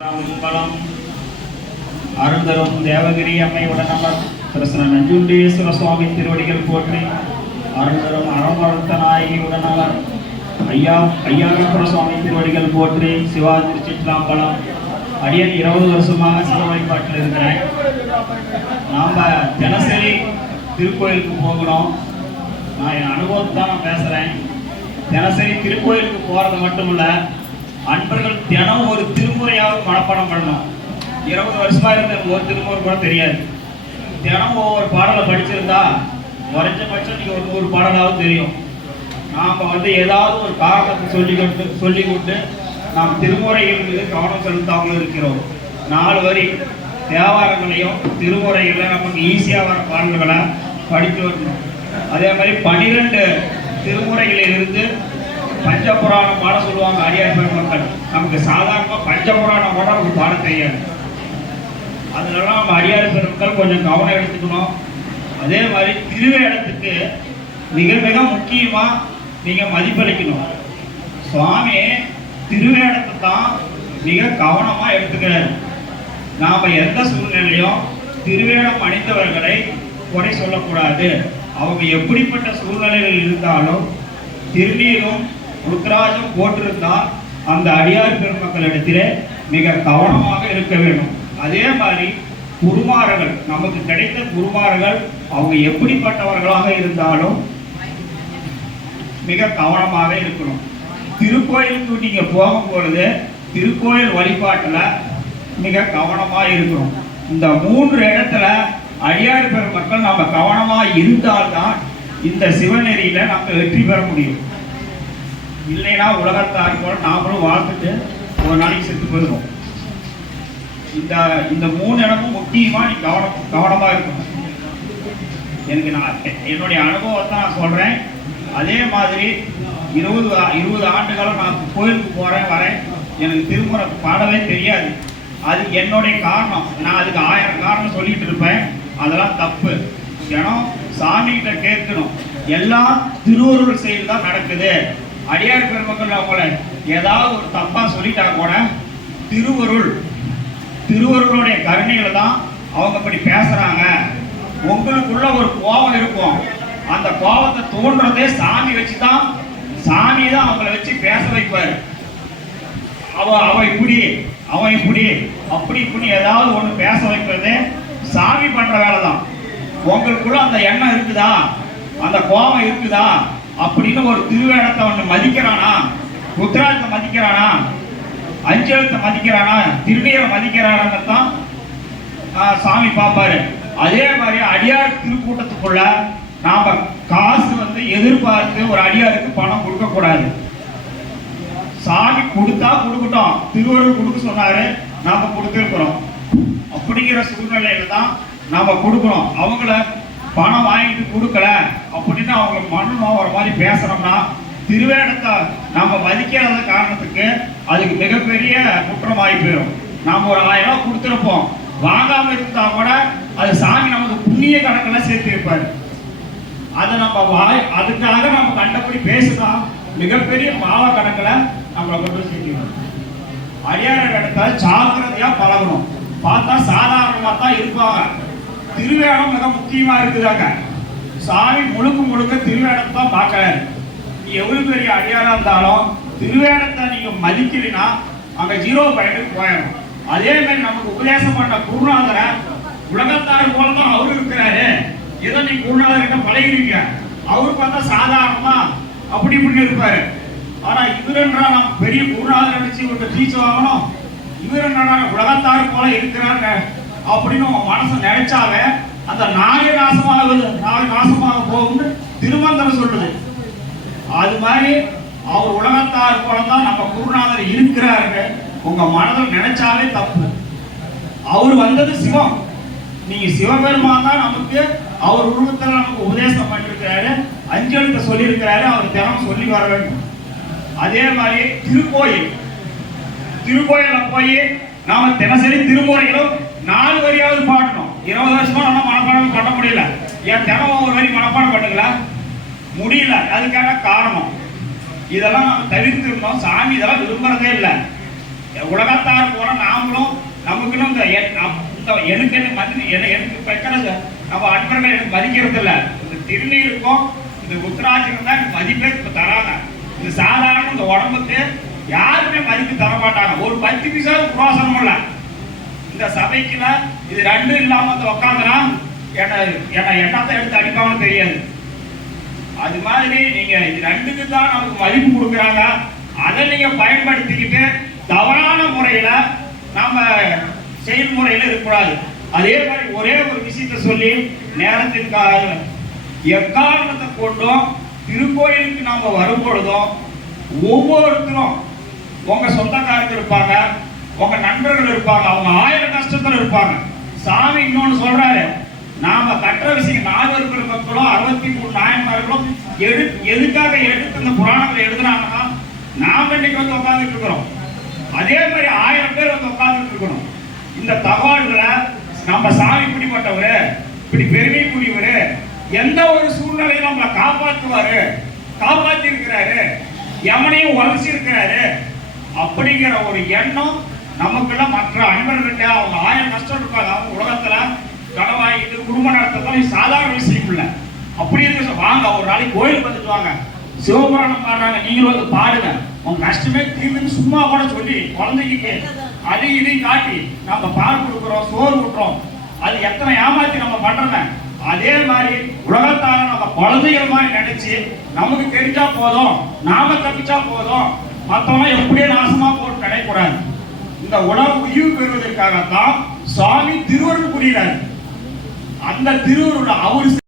பலம் அருந்தரும் தேவகிரி அம்மை திரு கிருஷ்ண நஞ்சுண்டேஸ்வர சுவாமி திருவடிகள் போற்றி அருந்தரும் அறமறுத்த நாயகி உடனமர் ஐயா ஐயாரப்புர சுவாமி திருவடிகள் போற்றி சிவா திருச்சிற்றம்பலம் அடியன் இருபது வருஷமாக சிவ வழிபாட்டில் இருக்கிறேன். நாம் தினசரி திருக்கோயிலுக்கு போகணும் நான் என் அனுபவத்தை தான் நான் பேசுகிறேன் தினசரி திருக்கோயிலுக்கு போகிறது மட்டும் இல்லை அன்பர்கள் தினம் ஒரு திருமுறையாவது மனப்பாடம் பண்ணணும். இருபது வருஷமா இருந்த ஒரு திருமுறை கூட தெரியாது. தினம் ஒவ்வொரு பாடலை படிச்சிருந்தா குறைஞ்சபட்சம் நீங்கள் ஒரு ஒரு பாடலாவது தெரியும். நாம் வந்து ஏதாவது ஒரு காரணத்தை சொல்லிக்கொண்டு சொல்லிக்கொண்டு நாம் திருமுறைகள் மீது கவனம் செலுத்தாமல் இருக்கிறோம். நாலு வரி. தேவாரங்களையும் திருமுறைகளில் நமக்கு ஈஸியாக வர பாடல்களை படித்து வரணும் அதே மாதிரி பனிரெண்டு திருமுறைகளில் இருந்து பஞ்சபுராணம் பாட சொல்லுவாங்க அடியார் பெருமக்கள் நமக்கு சாதாரணமாக பஞ்சபுராணம் கூட நமக்கு பாட தெரியாது. அதனால நம்ம அடியார் பெருமக்கள் கொஞ்சம் கவனம் எடுத்துக்கணும். அதே மாதிரி திருவேடத்துக்கு மிக மிக முக்கியமாக நீங்கள் மதிப்பளிக்கணும். சுவாமி திருவேடத்தை தான் மிக கவனமாக எடுத்துக்கிறாரு. நாம் எந்த சூழ்நிலையும் திருவேடம் அணிந்தவர்களை குறை சொல்லக்கூடாது. அவங்க எப்படிப்பட்ட சூழ்நிலையில் இருந்தாலும் திருநீரும் ருத்ராஜம் போட்டிருந்தால் அந்த அடியார் பெருமக்களிடத்திலே மிக கவனமாக இருக்க வேண்டும். அதே மாதிரி குருமார்கள் நமக்கு கிடைத்த குருமார்கள் அவங்க எப்படிப்பட்டவர்களாக இருந்தாலும் மிக கவனமாக இருக்கணும். திருக்கோயிலுக்கு நீங்க போகும் பொழுது திருக்கோயில் வழிபாட்டுல மிக கவனமா இருக்கணும். இந்த மூன்று இடத்துல அடியார் பெருமக்கள் நம்ம கவனமா இருந்தால்தான் இந்த சிவநெறியில நம்ம வெற்றி பெற முடியும். இல்லைன்னா உலகத்தார் போல நாமளும் வாழ்ந்துட்டு ஒரு நாளைக்கு செத்து போயிடுவோம். இந்த இந்த மூணு இடமும் முக்கியமா நீ கவனம் கவனமா இருக்கணும். எனக்கு நான் என்னுடைய அனுபவத்தை நான் சொல்றேன். அதே மாதிரி இருபது இருபது ஆண்டுகளும் நான் கோயிலுக்கு போறேன் வரேன். எனக்கு திருமுறை பாடவே தெரியாது. அது என்னுடைய காரணம். நான் அதுக்கு ஆயிரம் காரணம் சொல்லிட்டு இருப்பேன். அதெல்லாம் தப்பு. ஏன்னா சாமிகிட்ட கேட்கணும். எல்லாம் திருவருள் செயல் தான் நடக்குது. அடியார் பெருமக்கள் அவங்கள ஏதாவது ஒரு தப்பா சொல்லிட்டா கூட திருவருள் திருவருளுடைய கருணைகளை தான் அவங்க இப்படி பேசுறாங்க. உங்களுக்குள்ள ஒரு கோபம் இருக்கும். அந்த கோபத்தை தோன்றதே சாமி வச்சு தான் சாமி தான் அவங்கள வச்சு பேச வைப்பாரு. அவ அவ இப்படி அவன் இப்படி அப்படி இப்படி ஏதாவது ஒன்று பேச வைக்கிறது சாமி பண்ற வேலை தான் உங்களுக்குள்ள அந்த எண்ணம் இருக்குதா? அந்த கோபம் இருக்குதா? அப்படின்னு ஒரு திருவேடத்தை ஒன்று மதிக்கிறானா? ருத்ராஜத்தை மதிக்கிறானா? அஞ்சலத்தை மதிக்கிறானா? திருநீரை மதிக்கிறானான்னு தான் சாமி பார்ப்பாரு. அதே மாதிரி அடியார் திருக்கூட்டத்துக்குள்ள நாம காசு வந்து எதிர்பார்த்து ஒரு அடியாருக்கு பணம் கொடுக்க கூடாது சாமி கொடுத்தா கொடுக்கட்டும். திருவள்ளுவர் கொடுக்க சொன்னாரு நாம கொடுத்துருக்குறோம். அப்படிங்கிற சூழ்நிலையில தான் நாம கொடுக்கணும். அவங்கள பணம் வாங்கிட்டு கொடுக்கல அப்படின்னு அவங்க மண்ணு ஒரு மாதிரி பேசுறோம்னா திருவேடத்தை நம்ம மதிக்காத காரணத்துக்கு அதுக்கு மிகப்பெரிய குற்றமாகி போயிடும் நாம ஒரு ஆயிரம் ரூபாய் கொடுத்துருப்போம். வாங்காம இருந்தா கூட அது சாமி நமக்கு புண்ணிய கணக்கில் சேர்த்து இருப்பாரு அதை நம்ம வாய் அதுக்காக நம்ம கண்டபடி பேசுனா மிகப்பெரிய பாவ கணக்கில் நம்மளை கொண்டு போய் சேர்க்கணும் அடியார இடத்துல ஜாக்கிரதையா பழகணும். பார்த்தா சாதாரணமாக தான் இருப்பாங்க. திருவேடம் மிக முக்கியமா இருக்குதாங்க. சாமி முழுக்க முழுக்க திருவேடத்தை தான் பார்க்கறாரு. நீ எவ்வளவு பெரிய அடியாரா இருந்தாலும் திருவேடத்தை நீங்க மதிக்கலைன்னா அங்க ஜீரோ பாயிண்ட்டுக்கு போயிடும் அதே மாதிரி நமக்கு உபதேசம் பண்ண குருநாதரை உலகத்தார் போல தான் அவரு இருக்கிறாரு. ஏதோ நீ குருநாதர் கிட்ட பழகிருக்க அவரு பார்த்தா சாதாரணமா அப்படி இப்படி இருப்பாரு. ஆனா இவர் என்றா நம்ம பெரிய குருநாதர் நினைச்சு இவர்கிட்ட டீச்சர் வாங்கணும் இவர் என்னடா உலகத்தார் போல இருக்கிறாங்க அப்படின்னு மனசு நினைச்சாவே அந்த நாய நாசமாக நாய நாசமாக போகும்னு திருமந்திரம் சொல்லுது. அது மாதிரி அவர் உலகத்தார் போல தான் நம்ம குருநாதர் இருக்கிறாருங்க உங்க மனதில் நினைச்சாலே தப்பு. அவர் வந்தது சிவம். நீங்க சிவபெருமான் தான் நமக்கு அவர் உருவத்தில் நமக்கு உபதேசம் பண்ணிருக்கிறாரு அஞ்சலுக்கு சொல்லியிருக்கிறாரு அவர் தினம் சொல்லி வர வேண்டும். அதே மாதிரி திருக்கோயில். திருக்கோயில போய் நாம தினசரி திருமுறைகளும் நாலு வரியாவது பாடணும். இருபது வருஷமா நம்ம மனப்பாடம் பண்ண முடியல. ஏன் தினம் ஒரு வரி மனப்பாடம் பண்ணுங்களா? முடியல. அதுக்கான காரணம். இதெல்லாம் நம்ம தவிர்த்திருந்தோம். சாமி இதெல்லாம் விரும்புறதே இல்லை. உலகத்தார் போல நாமளும் எனக்கு என்ன மதி என்ன- எனக்கு பிரச்சனை நம்ம அன்பர்கள் எனக்கு மதிக்கிறது இல்லை. இந்த திருநீருக்கும் இந்த உத்தராட்சிக்கும் தான் மதிப்பே இப்போ தராங்க. இந்த சாதாரண இந்த உடம்புக்கு யாருமே மதிப்பு தர மாட்டாங்க ஒரு பத்து பைசா புரோசனம் இல்லை. இந்த சபைக்குல இது ரெண்டும் இல்லாம வந்து உட்காந்துனா என்ன என்ன எண்ணத்தை எடுத்து அடிப்பாங்கன்னு தெரியாது. அது மாதிரி நீங்க இது ரெண்டுக்கு தான் நமக்கு மதிப்பு கொடுக்குறாங்க. அதை நீங்க பயன்படுத்திக்கிட்டு தவறான முறையில நாம செயல்முறையில இருக்கக்கூடாது. அதே மாதிரி ஒரே ஒரு விஷயத்த சொல்லி நேரத்திற்காக எக்காரணத்தை கொண்டும் திருக்கோயிலுக்கு நாம வரும் பொழுதும் ஒவ்வொருத்தரும் உங்க சொந்தக்காரங்க இருப்பாங்க. உங்க நண்பர்கள் இருப்பாங்க அவங்க ஆயிரம் கஷ்டத்துல இருப்பாங்க. சாமி இன்னொன்னு சொல்றாரு நாம கற்ற விஷயம் நாகர்கள் மக்களும் அறுபத்தி மூணு நாயன்மார்களும் எடு எதுக்காக எடுத்து இந்த புராணங்களை எழுதுனாங்கன்னா நாம இன்னைக்கு வந்து உட்காந்துட்டு இருக்கிறோம். அதே மாதிரி ஆயிரம் பேர் வந்து உட்காந்துட்டு இருக்கிறோம் இந்த தகவல்களை நம்ம சாமி பிடிப்பட்டவர் இப்படி பெருமைக்குரியவரு எந்த ஒரு சூழ்நிலையும் நம்மளை காப்பாற்றுவாரு. காப்பாற்றி இருக்கிறாரு எவனையும் உழைச்சிருக்கிறாரு அப்படிங்கிற ஒரு எண்ணம் நமக்குள்ள மற்ற அன்பர்கள்ட்ட அவங்க ஆயிரம் கஷ்டம் இருக்காது அவங்க உலகத்துல கடவாயிட்டு குடும்பம் நடத்ததான் சாதாரண விஷயம் இல்ல அப்படி இருக்க வாங்க ஒரு நாளைக்கு கோயிலுக்கு வந்துட்டு வாங்க. சிவபுராணம் பாடுறாங்க. நீங்களும் வந்து பாடுங்க. உங்க கஷ்டமே தீர்ந்துன்னு சும்மா கூட சொல்லி குழந்தைக்கு அது இதையும் காட்டி நம்ம பால் கொடுக்குறோம் சோறு கொடுக்குறோம் அது எத்தனை ஏமாத்தி நம்ம பண்றோமே அதே மாதிரி உலகத்தார நம்ம குழந்தைகள் மாதிரி நினைச்சு நமக்கு தெரிஞ்சா போதும் நாம தப்பிச்சா போதும் மற்றவங்க எப்படியே நாசமா போட்டு நினைக்கூடாது இந்த உலகம் உயிர் பெறுவதற்காகத்தான் சுவாமி திருவருள் புரிகிறார் அந்த திருவருள் அவர்